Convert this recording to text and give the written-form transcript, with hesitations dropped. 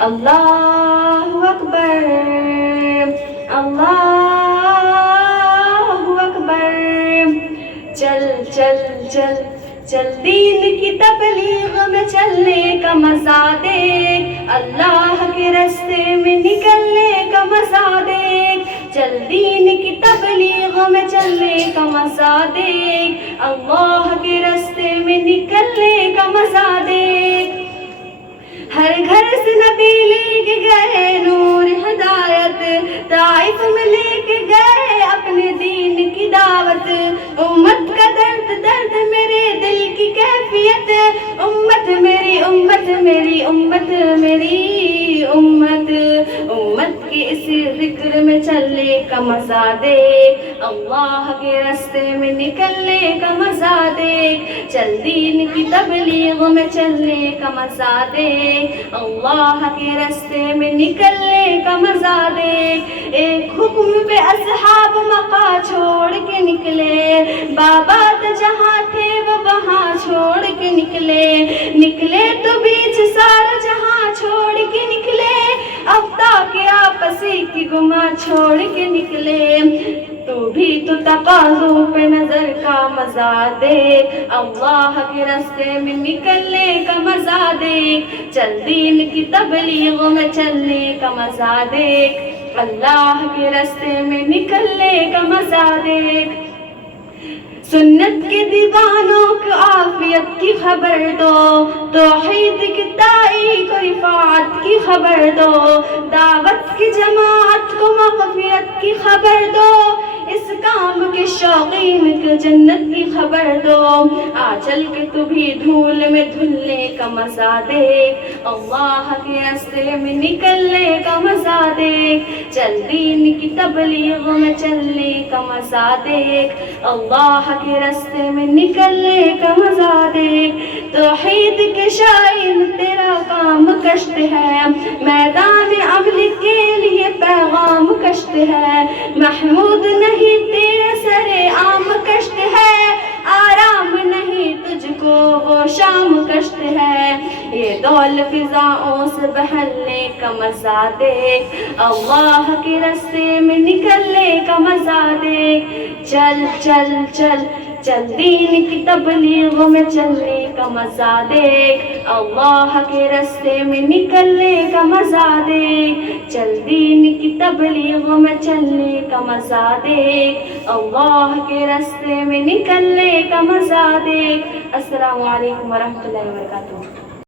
اللہ اکبر، اللہ اکبر۔ چل چل چل چل دین کی تبلیغ میں چلنے کا مزہ دیکھ، اللہ کے راستے میں نکلنے کا مزہ دیکھ، چل دین کی تبلیغ میں چلنے کا مزہ دیکھ، اللہ کے راستے میں نکلنے کا مزہ دیکھ۔ ہر گھر سے نبی لے کے گئے نور ہدایت، طائف میں لے کے گئے اپنے دین کی دعوت، امت کا درد درد میرے دل کی کیفیت، امت میری امت میری امت میری امت، امت کے اس ذکر میں چلنے کا مزہ دیکھ، اللہ کے راستے میں نکلنے کا مزہ دیکھ، چل دین کی تبلیغ میں چلنے کا مزہ دیکھ، اللہ کے راستے میں نکلنے کا مزہ دیکھ۔ ایک حکم پہ اصحاب مکہ چھوڑ کے نکلے، بابا تو جہاں تھے وہ وہاں چھوڑ کے نکلے، نکلے تو بیچ سارا جہاں چھوڑ کے نکلے، افتا کے آپسی کی گما چھوڑ کے نکلے، تو بھی تو تقاضوں پہ نظر کا مزہ دیکھ، اللہ کے راستے میں نکلنے کا مزہ دیکھ، چل دین کی تبلیغ میں چلنے کا مزہ دیکھ، اللہ کے راستے میں نکلنے کا مزہ دیکھ۔ سنت کے دیوانوں کو عافیت کی خبر دو، توحید کی تائید کو رفعت کی خبر دو، دعوت کی جماعت کو مغفرت کی خبر دو، اس کام کے شوقین کو جنت کی خبر دو، آ چل کے تو بھی دھول میں دھلنے کا مزہ دیکھ، اللہ کے راستے میں نکلنے کا مزہ دیکھ، چل دین کی تبلیغ میں چلنے کا مزہ دیکھ، اللہ کے راستے میں نکلنے کا مزہ دیکھ۔ توحید کے شائن تیرا کام کشت ہے، میدان عمل کے لیے پیغام کشت ہے، محمود نہیں تیرے سرے عام کشت ہے، آرام نہیں تجھ کو وہ شام کشت ہے، یہ دول فضاؤں سے بہلنے کا مزہ دیکھ، اللہ کے راستے میں نکلنے کا مزہ دیکھ، چل چل چل چل دین کی تبلیغ میں چلنے کا مزہ دیکھ، اللہ کے راستے میں نکلنے کا مزہ دیکھ، چل دین کی تبلیغ میں چلنے کا مزہ دیکھ، اللہ کے راستے میں نکلنے کا مزہ دیکھ۔ السلام علیکم ورحمۃ اللہ وبرکاتہ۔